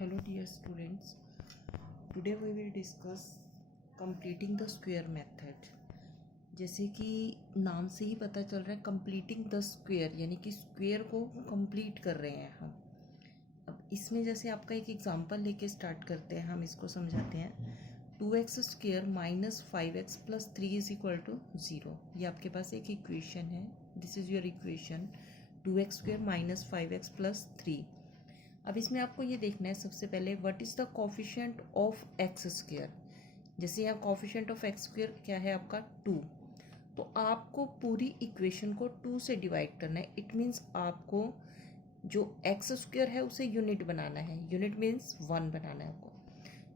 Hello dear students, today we will discuss completing the square method। जैसे कि नाम से ही पता चल रहा है completing the square, यानी कि स्क्वेयर को कंप्लीट कर रहे हैं हम। अब इसमें जैसे आपका एक एग्जांपल लेके स्टार्ट करते हैं, हम इसको समझाते हैं। 2x square minus 5x plus 3 is equal to 0। ये आपके पास एक इक्वेशन है, this is your equation 2x square minus 5x plus 3। अब इसमें आपको ये देखना है सबसे पहले what is the coefficient of x square. जैसे यहाँ कोफिशिएंट ऑफ एक्स स्क्वेयर क्या है आपका 2, तो आपको पूरी इक्वेशन को 2 से डिवाइड करना है। इट मीन्स आपको जो एक्स स्क्वेयर है उसे यूनिट बनाना है, यूनिट मीन्स 1 बनाना है आपको।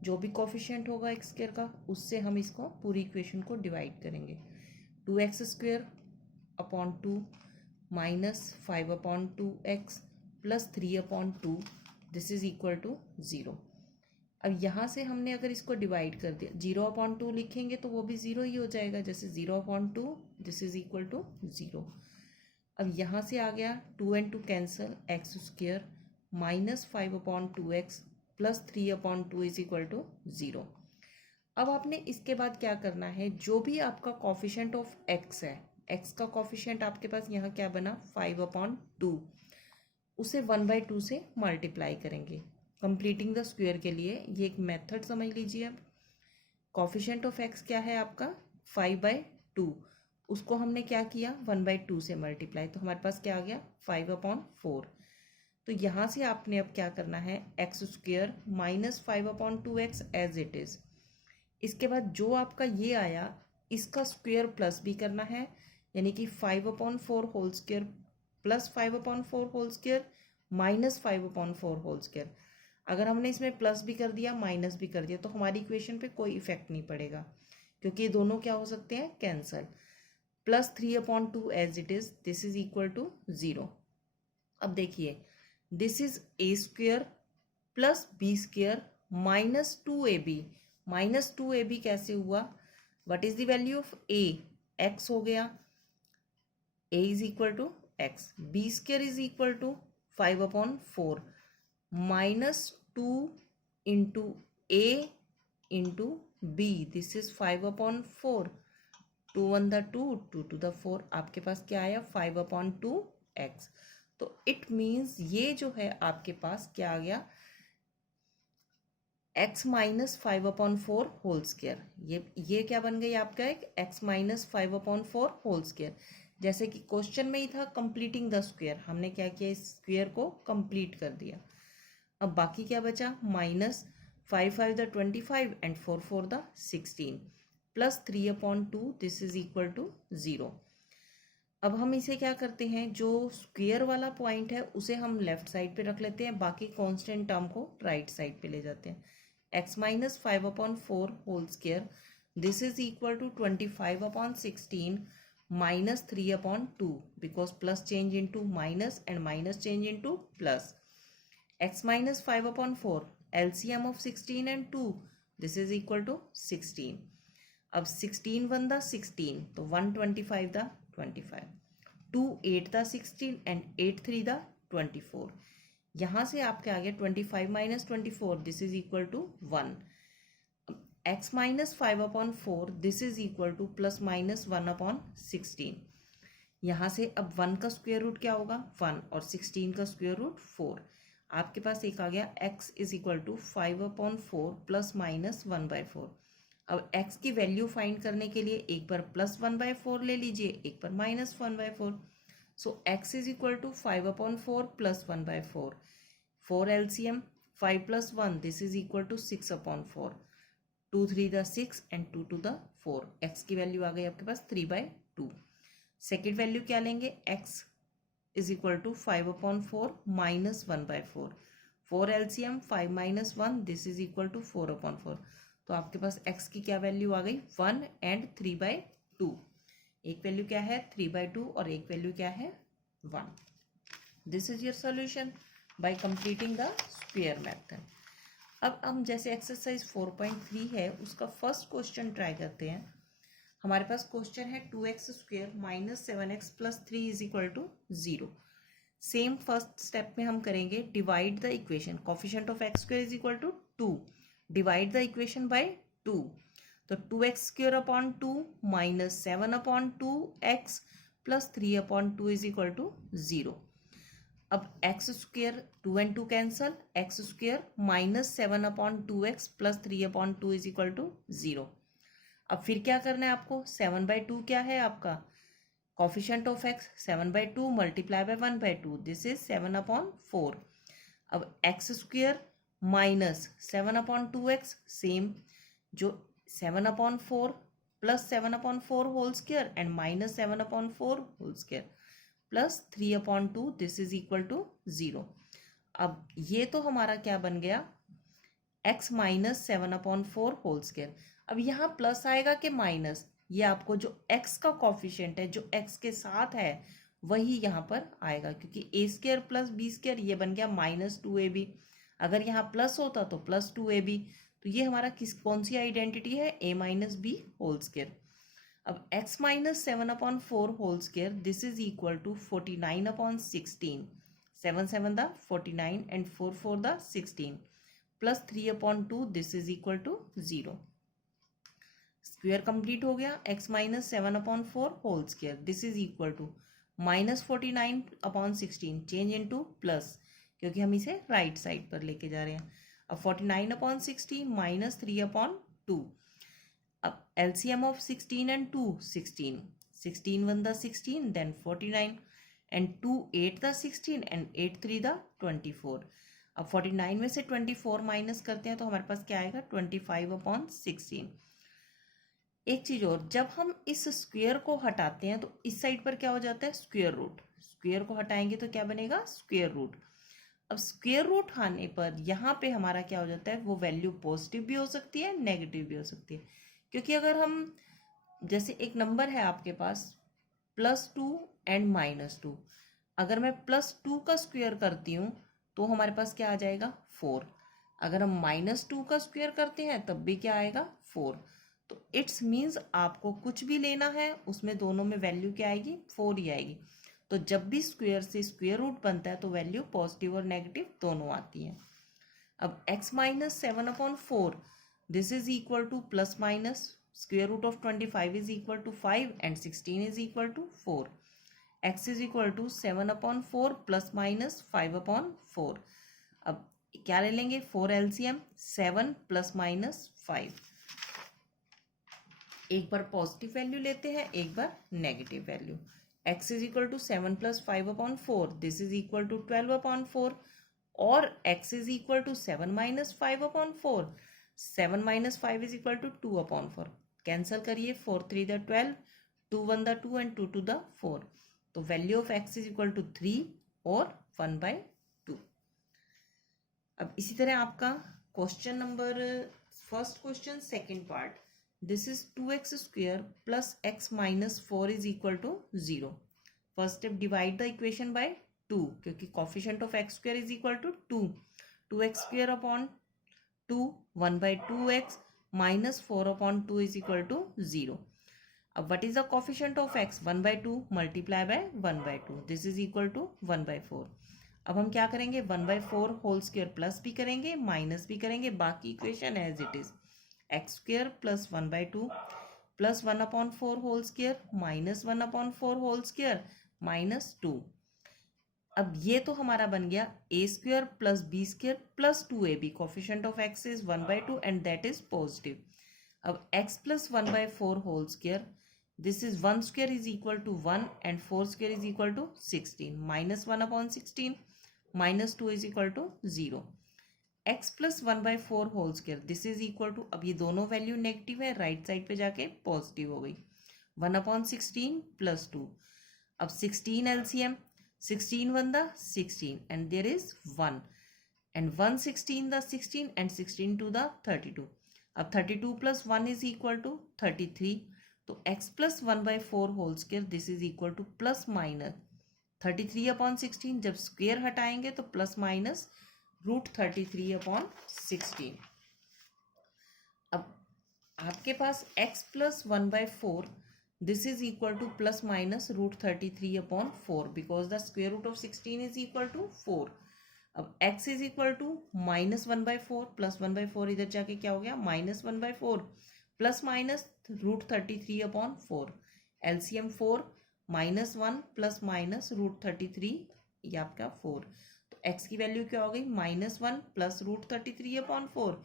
जो भी कोफिशिएंट होगा एक्स स्क्वेयर का उससे हम इसको पूरी इक्वेशन को डिवाइड करेंगे। 2x square upon 2 minus 5 upon 2x plus 3 upon 2 this is equal to 0। अब यहाँ से हमने अगर इसको डिवाइड कर दिया, 0 अपॉन 2 लिखेंगे तो वो भी 0 ही हो जाएगा, जैसे 0 upon 2 this is equal to 0। अब यहाँ से आ गया 2 and 2 cancel, x square minus 5 upon 2x plus 3 upon 2 is equal to 0। अब आपने इसके बाद क्या करना है, जो भी आपका कॉफिशिएंट ऑफ एक्स है, एक्स का कॉफिशिएंट आपके पास यहाँ क्या बना 5 अपॉन 2, उसे 1/2 से मल्टीप्लाई करेंगे कंप्लीटिंग द स्क्वायर के लिए। ये एक मेथड समझ लीजिए। अब कॉफिशिएंट ऑफ एक्स क्या है आपका 5/2, उसको हमने क्या किया 1/2 से मल्टीप्लाई, तो हमारे पास क्या आ गया 5 अपॉन 4। तो यहाँ से आपने अब क्या करना है, x square minus 5 upon 2x as it is. इसके बाद जो आपका ये आया इसका स्क्वेयर प्लस भी करना है, यानी कि 5 upon 4 whole square plus 5 upon 4 whole square minus 5 upon 4 whole square. अगर हमने इसमें प्लस भी कर दिया माइनस भी कर दिया तो हमारी इक्वेशन पे कोई इफेक्ट नहीं पड़ेगा, क्योंकि ये दोनों क्या हो सकते हैं cancel. Plus 3 upon 2 as it is this is equal to 0। अब देखिए this is a square plus b square minus 2ab। Minus 2ab कैसे हुआ, what is the value of a, x हो गया, a is equal to x, b square is equal to 5 upon 4 minus 2 into a into b, this is 5 upon 4, 2 1 the 2, 2 to the 4, आपके पास क्या आया 5 upon 2 x. तो it means ये जो है आपके पास क्या आ गया x minus 5 upon 4 whole square. ये क्या बन गई आपका एक x minus 5 upon 4 whole square. जैसे कि क्वेश्चन में ही था कंप्लीटिंग द स्क्वेयर, हमने क्या किया इस स्क्वेयर को कंप्लीट कर दिया। अब बाकी क्या बचा, minus 5 5 the 25 and 4 4 the 16 plus 3 upon 2 this is equal to 0। अब हम इसे क्या करते हैं, जो स्क्वेयर वाला पॉइंट है उसे हम लेफ्ट साइड पे रख लेते हैं, बाकी कांस्टेंट टर्म को राइट साइड पे ले जाते हैं। x minus 5 upon 4 whole square this is equal to 25 upon 16 minus 3 upon 2, because plus change into minus and minus change into plus. x minus 5 upon 4 LCM of 16 and 2 this is equal to 16। अब 16 1 the 16, तो 125 the 25, 2 8 the 16 and 8 3 the 24। यहाँ से आपके आ गया 25 minus 24 this is equal to 1। x minus 5 upon 4 this is equal to plus minus 1 upon 16। यहाँ से अब 1 का स्क्वायर रूट क्या होगा 1 और 16 का स्क्वायर रूट 4। आपके पास एक आ गया x is equal to 5 upon 4 plus minus 1/4। अब x की वैल्यू फाइंड करने के लिए एक बार प्लस 1/4 ले लीजिए, एक बार minus 1/4। So x is equal to 5 upon 4 plus 1/4, 4 LCM 5 plus 1 this is equal to 6 upon 4, 2 3 the 6 and 2 to the 4। x की वैल्यू आ गई आपके पास 3/2। सेकेंड वैल्यू क्या लेंगे, x is equal to 5 upon 4 minus 1/4, 4 LCM 5 minus 1 this is equal to 4 upon 4। तो आपके पास x की क्या वैल्यू आ गई 1 एंड 3/2। एक वैल्यू क्या है 3/2 और एक वैल्यू क्या है 1। This is your solution bye completing the square method. अब हम जैसे एक्सरसाइज 4.3 है उसका फर्स्ट क्वेश्चन ट्राई करते हैं। हमारे पास क्वेश्चन है 2x square minus 7x plus 3 is equal to 0। Same first step में हम करेंगे divide the equation, coefficient of x square is equal to 2, divide the equation by 2, तो 2x square upon 2 minus 7 upon 2x plus 3 upon 2 is equal to 0। अब x square 2 and 2 cancel, x square minus 7 upon 2x plus 3 upon 2 is equal to 0। अब फिर क्या करना है आपको, 7/2 क्या है आपका coefficient of x, 7/2 multiply by 1/2, this is 7/4। अब x square minus 7/2x, same जो 7/4 plus 7/4 whole square and minus 7/4 whole square plus 3/2, this is equal to 0। अब ये तो हमारा क्या बन गया, x माइनस 7/4 होल स्क्वायर। अब यहाँ प्लस आएगा कि माइनस, ये आपको जो x का कॉफिशिएंट है जो x के साथ है वही यहाँ पर आएगा, क्योंकि a square plus b square ये बन गया -2ab। अगर यहाँ प्लस होता तो प्लस 2ab, तो ये हमारा कौन सी आइडेंटिटी है, a minus b whole square. अब x minus 7/4 whole square, this is equal to 49/16, 7 7 the 49 and 4 4 the 16 plus 3/2, this is equal to 0। Square complete हो गया, x minus 7/4 whole square, this is equal to -49/16 change into plus, क्योंकि हम इसे right side पर लेके जा रहे हैं। अब 49/16 माइनस 3/2, अब LCM of 16 and 2, 16, 16 1 the 16, then 49 and 2 8 the 16 and 8 3 the 24। अब 49 में से 24 माइनस करते हैं तो हमारे पास क्या आएगा, 25/16। एक चीज और, जब हम इस स्क्वायर को हटाते हैं तो इस साइड पर क्या हो जाता है, स्क्वायर रूट। स्क्वायर को हटाएंगे तो क्या बनेगा, स्क्वायर रूट। अब स्क्वायर रूट आने पर यहाँ पे हमारा क्या हो जाता है, वो वैल्यू पॉजिटिव भी हो सकती है नेगेटिव भी हो सकती है, क्योंकि अगर हम जैसे एक नंबर है आपके पास +2 एंड -2, अगर मैं +2 का स्क्वायर करती हूँ तो हमारे पास क्या आ जाएगा, 4। अगर हम -2 का स्क्वायर करते हैं तब भी क्या आएगा, 4। तो इट्स मीन्स आपको कुछ भी लेना है उसमें दोनों में वैल्यू क्या आएगी, 4 ही आएगी। तो जब भी स्क्वायर से स्क्वायर रूट बनता है तो वैल्यू पॉजिटिव और नेगेटिव दोनों आती हैं। अब x minus 7/4, this is equal to plus minus square root of 25 is equal to 5 and 16 is equal to 4। x is equal to 7/4 plus minus 5/4। अब क्या ले लेंगे, 4 LCM, 7 प्लस माइनस 5। एक बार पॉजिटिव वैल्यू लेते हैं, एक बार negative value. x is equal to 7 plus 5/4, this is equal to 12/4, और x is equal to 7 minus 5/4, 7 minus 5 is equal to 2/4। Cancel करिए, 4 3 द 12, 2 1 द 2 एंड 2 2 द 4। तो value of x is equal to 3 और 1/2। अब इसी तरह आपका question number, first question second part, this is 2x square plus x minus 4 is equal to 0। First step, divide the equation by 2, क्योंकि coefficient of x square is equal to 2, 2x square upon 2, 1/2x minus 4/2 is equal to 0। अब what is the coefficient of x, 1/2 multiply by 1/2, this is equal to 1/4। अब हम क्या करेंगे, 1/4 whole square plus भी करेंगे minus भी करेंगे, बाकी equation as it is, x square plus 1/2 plus 1/4 whole square minus 1/4 whole square minus 2। अब ये तो हमारा बन गया a square plus b square plus 2ab, coefficient of x is 1/2 and that is positive. अब x plus 1/4 whole square, this is 1 square is equal to 1 and 4 square is equal to 16, minus 1/16 minus 2 is equal to 0। x plus 1/4 whole square, this is equal to, अब ये दोनों value negative है, right side पे जाके positive हो गई, 1/16 plus 2। अब 16 LCM, 16 1 the 16 and there is 1 and 1 16 the 16 and 16 to the 32। अब 32 plus 1 is equal to 33, तो x plus 1/4 whole square, this is equal to plus minus 33/16, जब स्क्वेयर हटाएंगे तो प्लस माइनस √33/16। अब आपके पास x plus 1/4, this is equal to plus minus √33/4 because the square root of 16 is equal to 4. अब x is equal to -1/4 plus 1/4 इधर जाके क्या हो गया -1/4 plus minus √33/4. LCM 4 -1 plus minus √33 ये आपका 4. तो x की वैल्यू क्या हो गई -1 plus √33/4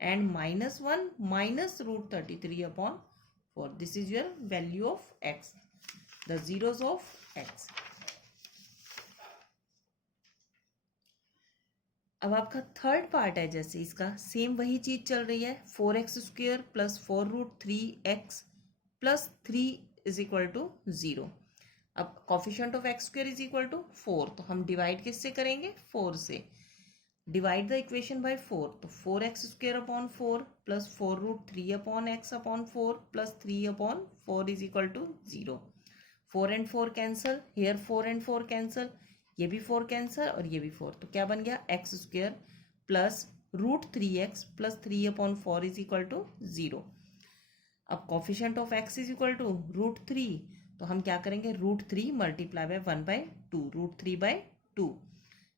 and -1 minus √33/4. This is your value of x, the zeros of x. अब आपका थर्ड पार्ट है, जैसे इसका सेम वही चीज चल रही है 4x² plus 4√3x plus 3 is equal to 0. अब coefficient of x² is equal to 4, तो हम डिवाइड किससे करेंगे 4 से. डिवाइड द इक्वेशन बाय 4, तो 4x² plus 4√3/x/4 plus 3/4 is equal to 0. 4 and 4 cancel, here 4 and 4 cancel, ये भी 4 कैंसल और ये भी 4, तो क्या बन गया x² plus √3x plus 3/4 is equal to 0. अब coefficient of x is equal to √3, तो हम क्या करेंगे √3 multiply by 1/2 √3/2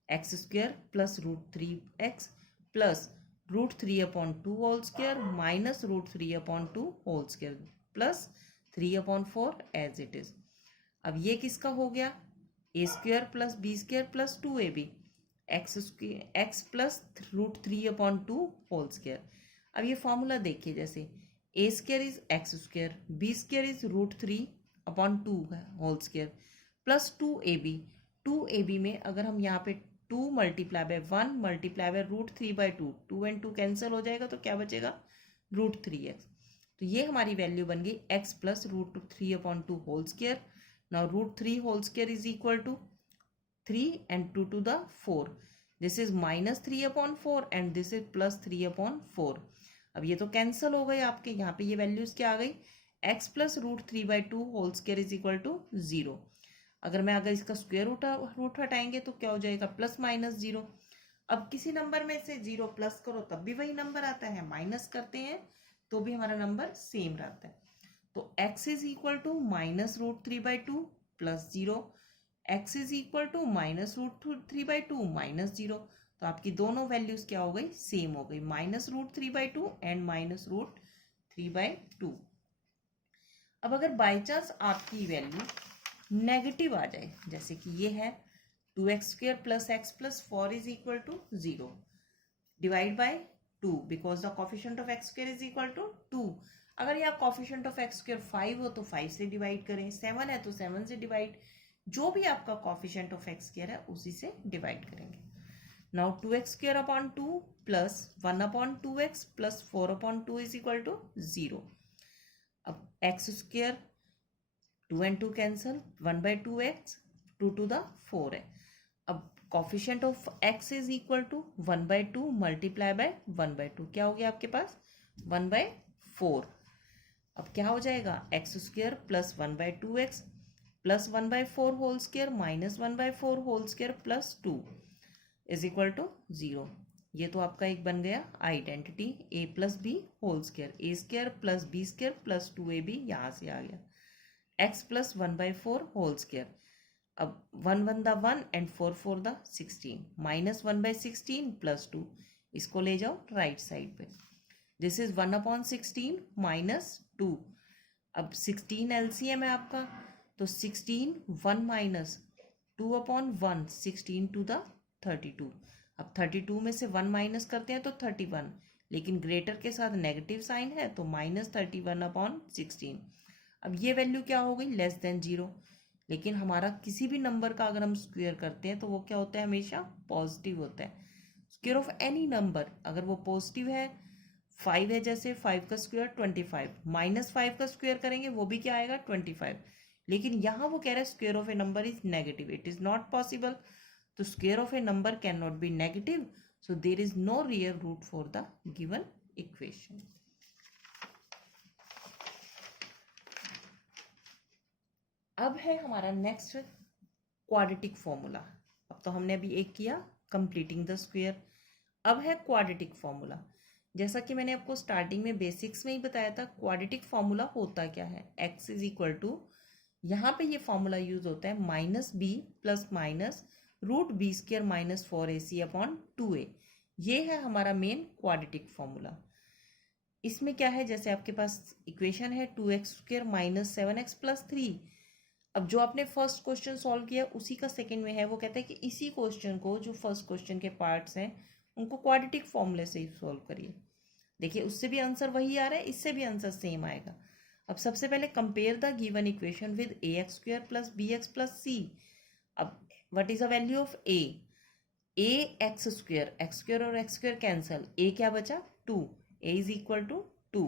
x² plus √3x plus √3/2 whole square minus √3/2 whole square plus 3/4 as it is. अब ये किसका हो गया a² plus b² plus 2ab x plus √3/2 whole square. अब ये फॉर्मूला देखिए, जैसे a² is x², b² is √3/2 whole square plus 2ab में अगर हम यहाँ पे 2 multiply by 1 multiply by √3/2, 2 and 2 cancel हो जाएगा, तो क्या बचेगा √3x. तो ये हमारी वैल्यू बन गई x plus √3/2 whole square. Now √3 whole square is equal to 3 and 2 to the 4. This is minus 3/4 and this is plus 3/4. अब ये तो कैंसिल हो गए आपके, यहाँ पे ये वैल्यूज क्या आ गई x plus √3/2 whole square is equal to 0. अगर इसका स्क्वायर रूट हटाएंगे तो क्या हो जाएगा प्लस माइनस 0. अब किसी नंबर में से 0 प्लस करो तब भी वही नंबर आता है, माइनस करते हैं तो भी हमारा नंबर सेम रहता है. तो x is equal to minus √3/2 plus 0, x is equal to minus √3/2 minus 0. तो आपकी दोनों वैल्यूज क्या हो गई सेम हो गई, माइनस √3/2 एंड माइनस √3/2. अब अगर बाई चांस आपकी वैल्यू नेगेटिव आ जाए, जैसे कि ये है 2x² plus x plus 4 is equal to 0, divide by 2 because the coefficient of x² is equal to 2. अगर यहाँ कॉफिशिएंट ऑफ x² 5 हो तो 5 से डिवाइड करें, 7 है तो 7 से डिवाइड, जो भी आपका कॉफिशिएंट ऑफ x² है उसी से डिवाइड करेंगे. Now 2x² 2 plus 1/2x plus 4/2 is equal to 0. अब x², 2 and 2 cancel, 1/2x 2 to the 4 है. अब coefficient of x is equal to 1/2 multiply by 1/2, क्या हो गया आपके पास 1/4. अब क्या हो जाएगा x² plus 1/2x plus 1/4 whole square minus 1/4 whole square plus 2 is equal to 0. ये तो आपका एक बन गया identity a plus b whole square, a² plus b² plus 2ab यहाँ से आ गया x प्लस 1/4 होल स्क्वायर. अब 1 1 the 1 and 4 4 the 16 minus 1/16 plus 2, इसको ले जाओ राइट साइड पे. This is 1/16 minus 2. अब 16 एलसीएम है आपका, तो 16 1 माइनस 2/1 16 टू द 32. अब 32 में से 1 माइनस करते हैं तो 31, लेकिन ग्रेटर के साथ नेगेटिव साइन है तो माइनस 31/16. अब ये वैल्यू क्या हो गई लेस देन 0, लेकिन हमारा किसी भी नंबर का अगर हम स्क्वायर करते हैं तो वो क्या होता है हमेशा पॉजिटिव होता है. स्क्वायर ऑफ एनी नंबर अगर वो पॉजिटिव है, 5 है जैसे 5 का स्क्वायर 25, माइनस 5 का स्क्वायर करेंगे वो भी क्या आएगा 25, लेकिन यहाँ वो कह रहा है square of a number is negative, it is not possible. तो square of a number can not be negative, so there is no real root for the given equation. अब है हमारा नेक्स्ट क्वाड्रेटिक फॉर्मूला. अब तो हमने अभी एक किया कंप्लीटिंग द स्क्वायर, अब है क्वाड्रेटिक फॉर्मूला. जैसा कि मैंने आपको स्टार्टिंग में बेसिक्स में ही बताया था, क्वाड्रेटिक फॉर्मूला होता क्या है, x इज इक्वल टू, यहाँ पे ये फॉर्मूला यूज होता है minus b plus minus root b square minus 4ac upon 2a। ये है हमारा मेन क्वाड्रेटिक फॉर्मूला। इसमें क्या है, जैसे आपके पास इक्वेशन है 2x² माइनस 7x प्लस 3। अब जो आपने फर्स्ट क्वेश्चन सॉल्व किया उसी का सेकंड में है, वो कहता है कि इसी क्वेश्चन को, जो फर्स्ट क्वेश्चन के पार्ट्स हैं उनको क्वाड्रेटिक फॉर्मूले से ही सॉल्व करिए। देखिए उससे भी आंसर वही आ रहा है, इससे भी आंसर सेम आएगा। अब सबसे पहले compare the given equation with ax² plus bx plus c। अब what is the value of a x² और x² कैंसल, a क्या बचा 2, a is equal to 2,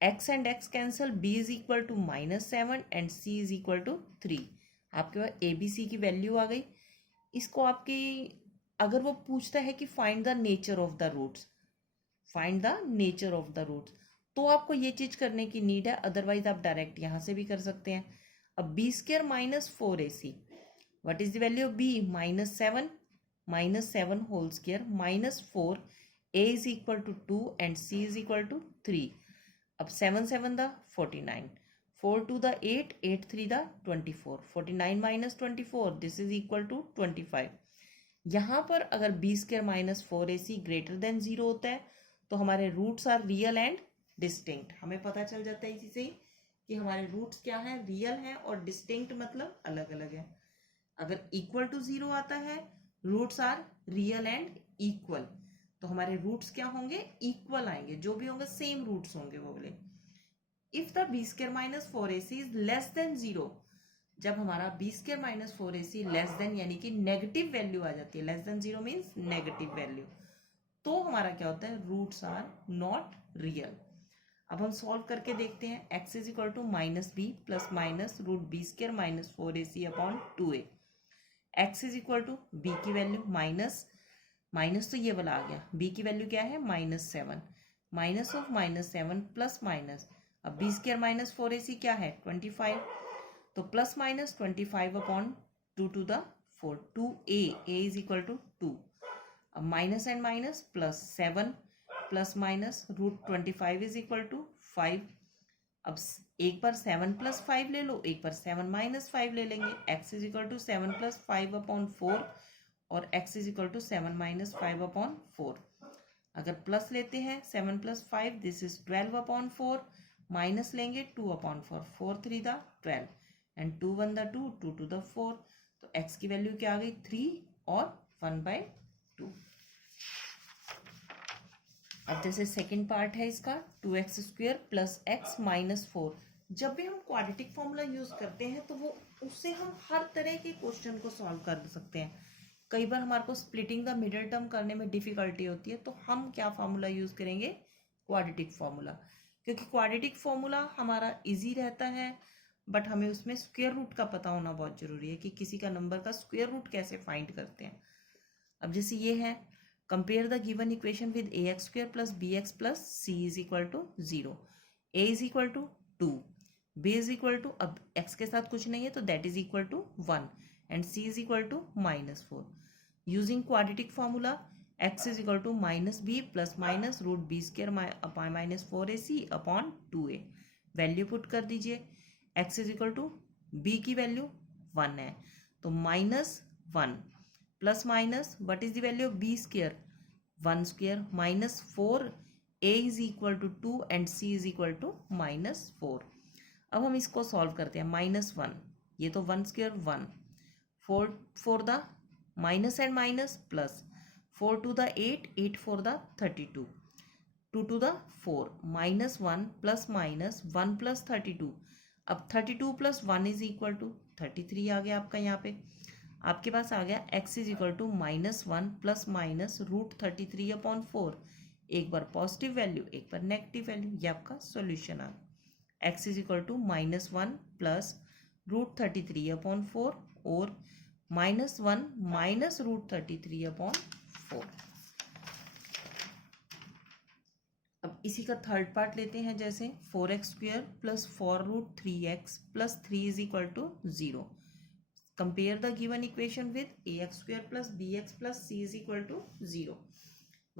x and x cancel, b is equal to -7 and c is equal to 3। आपके पास a b c की value आ गई। इसको आपकी अगर वो पूछता है कि find the nature of the roots, find the nature of the roots, तो आपको ये चीज करने की नीड है, अदरवाइज आप डायरेक्ट यहां से भी कर सकते हैं। अब b² minus 4ac, what is the value of b -7 whole square minus 4, a is equal to 2 and c is equal to 3। अब 7 7 the 49, 4 2 the 8, 8 3 the 24, 49 minus 24 this is equal to 25। यहाँ पर अगर b² minus 4ac greater than 0 होता है तो हमारे roots are real and distinct. हमें पता चल जाता है इसी से कि हमारे रूट्स क्या हैं, रियल हैं, और डिस्टिंक्ट मतलब अलग अलग है। अगर इक्वल टू 0 आता है, roots are real and equal, तो हमारे रूट्स क्या होंगे, इक्वल आएंगे, जो भी होंगे सेम रूट्स होंगे वो वाले। If the b² minus 4ac is less than 0, जब हमारा b² minus 4ac less than यानी कि नेगेटिव वैल्यू आ जाती है, less than 0 means negative value, तो हमारा क्या होता है, रूट्स आर नॉट रियल। अब हम सॉल्व करके देखते हैं। x is equal to minus b plus minus root b² minus 4ac upon 2a। x is equal to b की वैल्यू माइनस तो ये वाला आ गया, b की वैल्यू क्या है -7, माइनस ऑफ -7 प्लस माइनस, अब b² माइनस 4ac क्या है 25, तो plus minus 25 upon 2 two the 4, 2a, a is equal to 2। अब minus and minus plus 7 plus minus root 25 is equal to 5। अब एक बार 7 प्लस 5 ले लो, एक बार 7 माइनस 5 ले लेंगे। x is equal to 7 plus 5 upon 4 और x is equal to 7 minus 5 upon 4। अगर plus लेते हैं 7 plus 5 this is 12 upon 4, minus लेंगे 2 upon 4, 4 3 the 12 and 2 1 the 2, 2 2 the 4, तो x की वैल्यू क्या आ गई 3 और 1/2। अब जैसे सेकंड पार्ट है इसका 2x² प्लस x माइनस 4। जब भी हम क्वाड्रेटिक फॉर्मूला यूज करते हैं तो वो उससे हम हर तरह के क्वेश्चन को सॉल्व कर सकते हैं। कई बार हमारे को स्प्लिटिंग द मिडिल टर्म करने में डिफिकल्टी होती है, तो हम क्या फार्मूला यूज करेंगे, क्वाड्रेटिक फॉर्मूला, क्योंकि क्वाड्रेटिक फॉर्मूला हमारा इजी रहता है, बट हमें उसमें स्क्वायर रूट का पता होना बहुत जरूरी है कि किसी का नंबर का स्क्वायर रूट कैसे फाइंड करते हैं। अब जैसे ये है, compare the given equation with ax² plus bx plus c is equal to 0, a is equal to 2, b is equal to, अब x के साथ कुछ नहीं है तो that is equal to 1 and c is equal to -4। Using quadratic formula x is equal to minus b plus minus root b² minus 4ac upon 2a। Value put कर दीजिए, x is equal to b की value 1 है तो -1 plus minus what is the value of b² 1² minus 4, a is equal to 2 and c is equal to -4। अब हम इसको solve करते हैं, -1 ये तो 1² 1, 4 4 the minus and minus plus 4 two the 8, 8 4 the 32, 2 two the 4 -1 plus minus 1 plus 32। अब 32 plus 1 is equal to 33 आ गया आपका। यहाँ पे आपके पास आ गया x is equal to -1 plus minus root 33 upon 4, एक बार पॉजिटिव वैल्यू एक बार नेगेटिव वैल्यू, ये आपका सॉल्यूशन आ गया। x is equal to -1 plus root 33 upon 4 और -1 माइनस रूट 33 अपॉन 4। अब इसी का थर्ड पार्ट लेते हैं, जैसे 4x² plus 4 root 3x plus 3 is equal to 0। Compare the given equation with ax² plus bx plus c is equal to 0।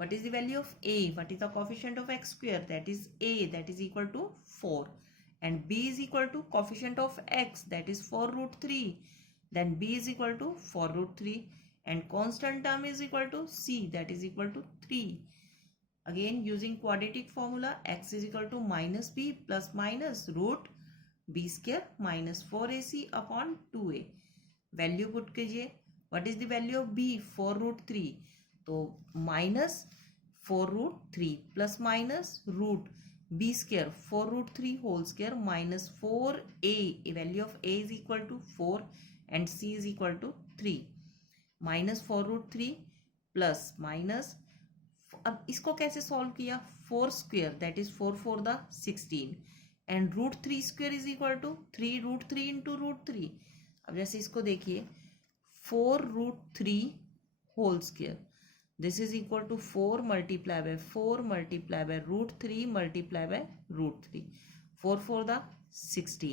What is the value of a? What is the coefficient of x square? That is a, that is equal to 4. And b is equal to coefficient of x, that is 4 root 3. Then b is equal to 4 root 3. And constant term is equal to c, that is equal to 3. Again using quadratic formula, x is equal to minus b plus minus root b square minus 4ac upon 2a. Value put कीजिए. What is the value of b? 4 root 3. तो minus 4 root 3 plus minus root b square 4 root 3 whole square minus 4a. Value of a is equal to 4 and c is equal to 3. Minus 4 root 3 plus minus, अब इसको कैसे solve किया? 4 square that is 4 4 the 16 and root 3 square is equal to 3 root 3 into root 3. अब जैसे इसको देखिए 4 root 3 whole square, this is equal to 4 multiply by 4 multiply by root 3 multiply by root 3. 4 4 the 16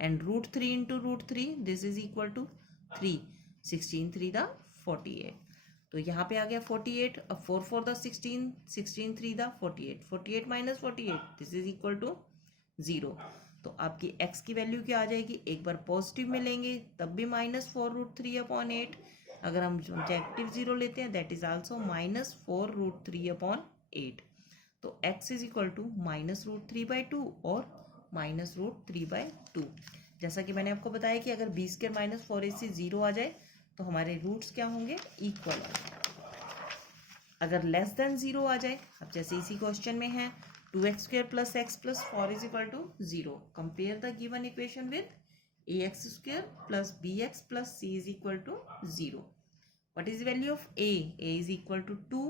and root 3 into root 3, this is equal to 3. 16 3 the 48. तो यहाँ पे आ गया 48. अब 4 4 the 16, 16 3 the 48. 48 minus 48, this is equal to 0. तो आपकी x की value क्या आ जाएगी? एक बार पॉजिटिव में लेंगे तब भी माइनस 4 रूट 3 अपॉन 8. अगर हम ऑब्जेक्टिव 0 लेते हैं that is also minus 4 root 3 upon 8. तो x is equal to minus root 3 by 2 और माइनस रूट 3 बाई 2. जैसा कि मैंने आपको बताया कि अगर b स्क्वायर माइनस 4ac 0 आ जाए तो हमारे रूट्स क्या होंगे? इक्वल आ जाए. अगर लेस देन 0 आ जाए, अब जैसे इसी क्वेश्चन में है 2x square plus x plus 4 is equal to 0. Compare the given equation with ax square plus bx plus c is equal to 0. What is the value of a? A is equal to 2,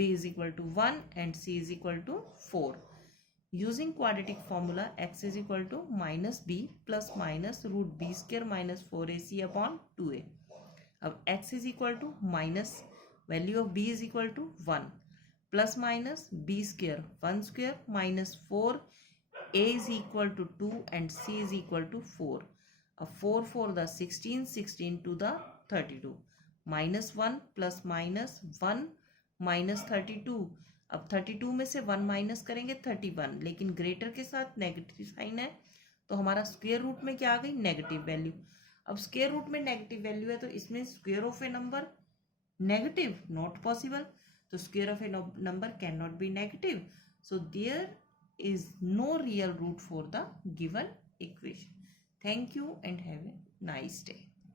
b is equal to 1 and c is equal to 4. Using quadratic formula, x is equal to minus b plus minus root b square minus 4ac upon 2a. अब x is equal to minus value of b is equal to 1 plus minus b square 1 square minus 4 a is equal to 2 and c is equal to 4. अब 4 4 the 16, 16 to the 32. minus 1 plus minus 1 minus 32. अब 32 में से 1 minus करेंगे 31, लेकिन greater के साथ negative sign है तो हमारा स्क्वायर रूट में क्या आ गई? Negative value. अब स्क्वायर रूट में नेगेटिव वैल्यू है तो इसमें square of a number negative not possible. So square of a number cannot be negative. So there is no real root for the given equation. Thank you and have a nice day.